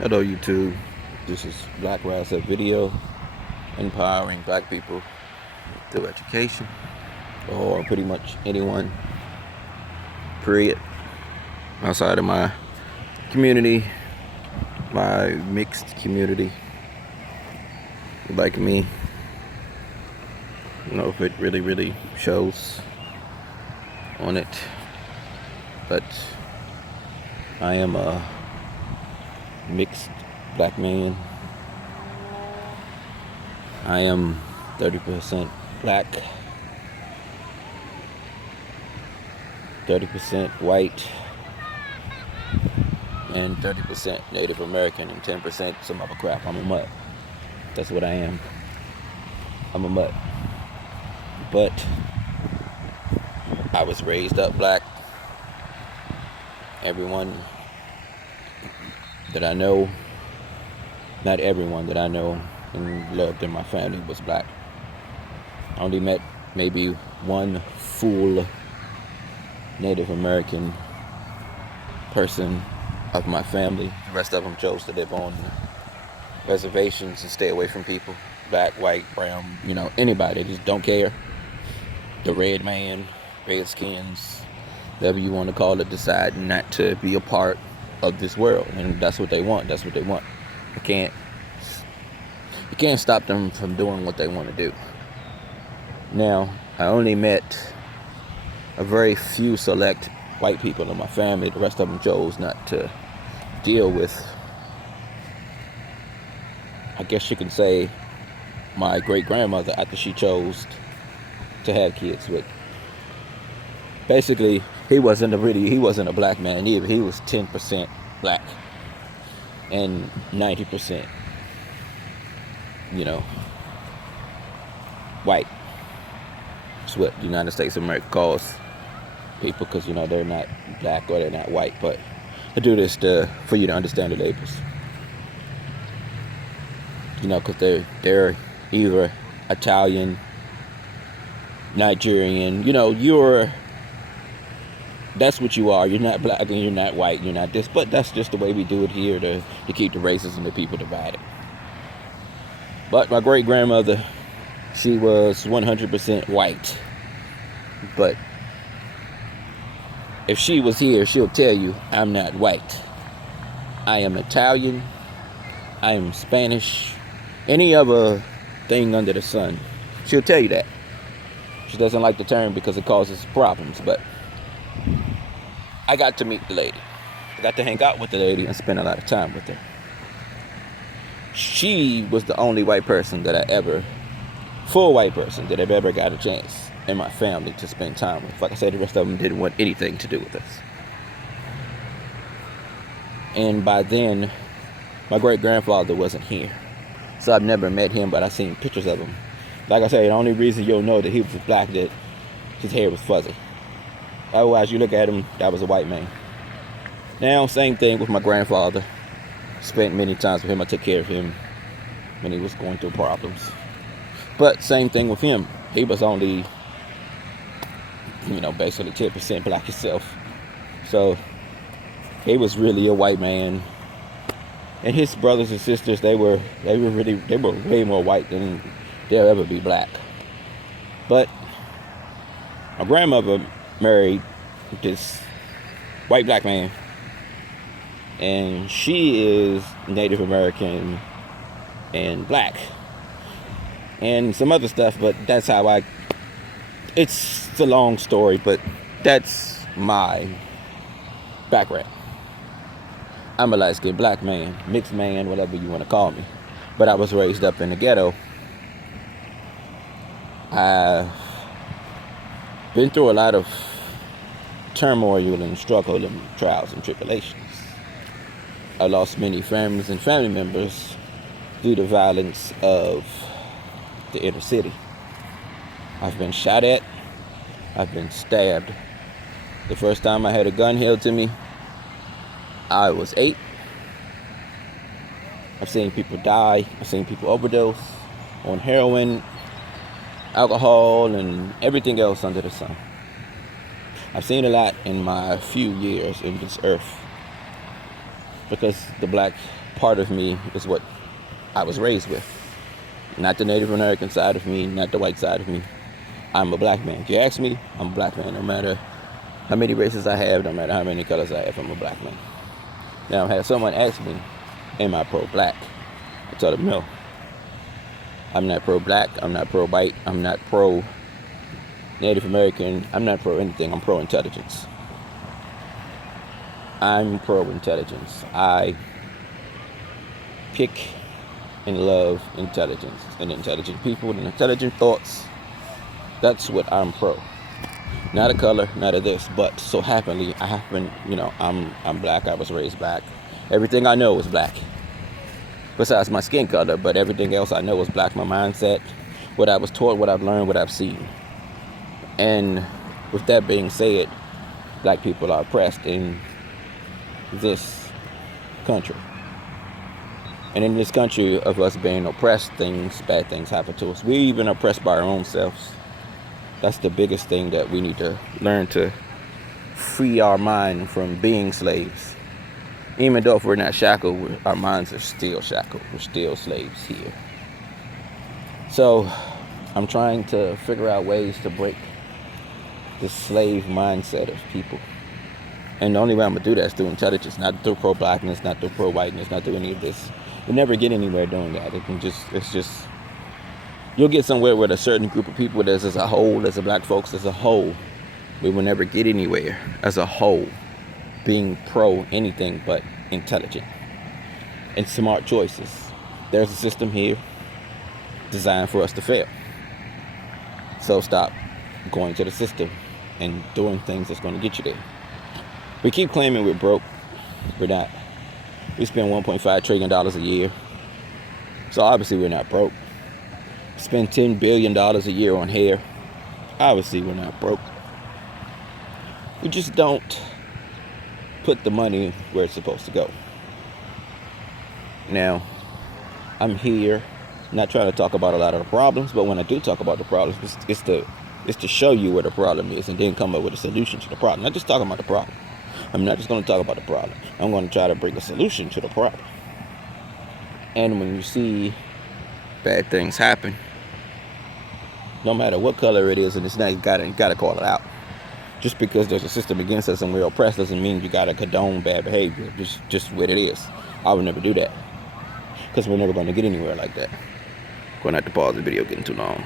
Hello YouTube, this is Black Razor Video, empowering black people through education, or pretty much anyone, period, outside of my community, my mixed community, like me. I don't know if it really shows on it, but I am a mixed black man. I am 30% black, 30% white, and 30% Native American, and 10% some other crap. I'm a mutt. That's what I am. I'm a mutt. But I was raised up black. Everyone that I know, not everyone that I know and loved in my family was black. I only met maybe one full Native American person of my family. The rest of them chose to live on reservations and stay away from people. Black, white, brown, anybody. Just don't care. The red man, redskins, whatever you want to call it, decide not to be a part of this world, and that's what they want. That's what they want. You can't stop them from doing what they want to do. Now, I only met a very few select white people in my family. The rest of them chose not to deal with, I guess you can say, my great-grandmother after she chose to have kids with. Basically, he wasn't a black man either. He was 10% black and 90%, white. That's what the United States of America calls people, because they're not black or they're not white. But I do this for you to understand the labels. Because they're either Italian, Nigerian. That's what you are. You're not black and you're not white. You're not this. But that's just the way we do it here to keep the races and the people divided. But my great-grandmother, she was 100% white. But if she was here, she'll tell you I'm not white. I am Italian. I am Spanish. Any other thing under the sun. She'll tell you that. She doesn't like the term because it causes problems, but I got to meet the lady. I got to hang out with the lady and spend a lot of time with her. She was the only full white person that I've ever got a chance in my family to spend time with. Like I said, the rest of them didn't want anything to do with us. And by then, my great-grandfather wasn't here. So I've never met him, but I've seen pictures of him. Like I said, the only reason you'll know that he was black, that his hair was fuzzy. Otherwise, you look at him, that was a white man. Now, same thing with my grandfather. Spent many times with him. I took care of him when he was going through problems. But same thing with him. He was only, basically 10% black himself. So he was really a white man. And his brothers and sisters, they were way more white than they'll ever be black. But my grandmother married this white black man, and she is Native American and black and some other stuff, but that's how it's a long story, but that's my background. I'm a light-skinned black man, mixed man, whatever you want to call me, but I was raised up in the ghetto. I've been through a lot of turmoil and struggle and trials and tribulations. I lost many friends and family members due to violence of the inner city. I've been shot at. I've been stabbed. The first time I had a gun held to me, I was 8. I've seen people die. I've seen people overdose on heroin, alcohol, and everything else under the sun. I've seen a lot in my few years in this earth, because the black part of me is what I was raised with. Not the Native American side of me, not the white side of me. I'm a black man. If you ask me, I'm a black man. No matter how many races I have, no matter how many colors I have, I'm a black man. Now, had someone ask me, am I pro-black? I tell them no. I'm not pro-black. I'm not pro-white. I'm not pro-Native American. I'm not pro-anything. I'm pro-intelligence. I'm pro-intelligence. I pick and love intelligence and intelligent people and intelligent thoughts. That's what I'm pro. Not a color, not a this, but so happily I'm black. I was raised black. Everything I know is black. Besides my skin color, but everything else I know is black. My mindset, what I was taught, what I've learned, what I've seen. And with that being said, black people are oppressed in this country. And in this country of us being oppressed, bad things happen to us. We're even oppressed by our own selves. That's the biggest thing that we need to learn, to free our mind from being slaves. Even though if we're not shackled, our minds are still shackled. We're still slaves here. So I'm trying to figure out ways to break this slave mindset of people. And the only way I'm going to do that is through intelligence, not through pro-blackness, not through pro-whiteness, not through any of this. You'll never get anywhere doing that. You'll get somewhere with a certain group of people as a whole, as a black folks as a whole. We will never get anywhere as a whole being pro anything but intelligent and smart choices. There's a system here designed for us to fail. So stop going to the system and doing things that's going to get you there. We keep claiming we're broke. We're not. We spend $1.5 trillion a year. So obviously we're not broke. We spend $10 billion a year on hair. Obviously we're not broke. We just don't put the money where it's supposed to go. Now, I'm here not trying to talk about a lot of the problems, but when I do talk about the problems, it's to show you where the problem is and then come up with a solution to the problem. Not just talking about the problem. I'm not just going to talk about the problem. I'm going to try to bring a solution to the problem. And when you see bad things happen, no matter what color it is, and it's not, you gotta call it out. Just because there's a system against us and we're oppressed doesn't mean you gotta condone bad behavior. Just what it is. I would never do that, because we're never going to get anywhere like that. Going to have to pause the video, getting too long.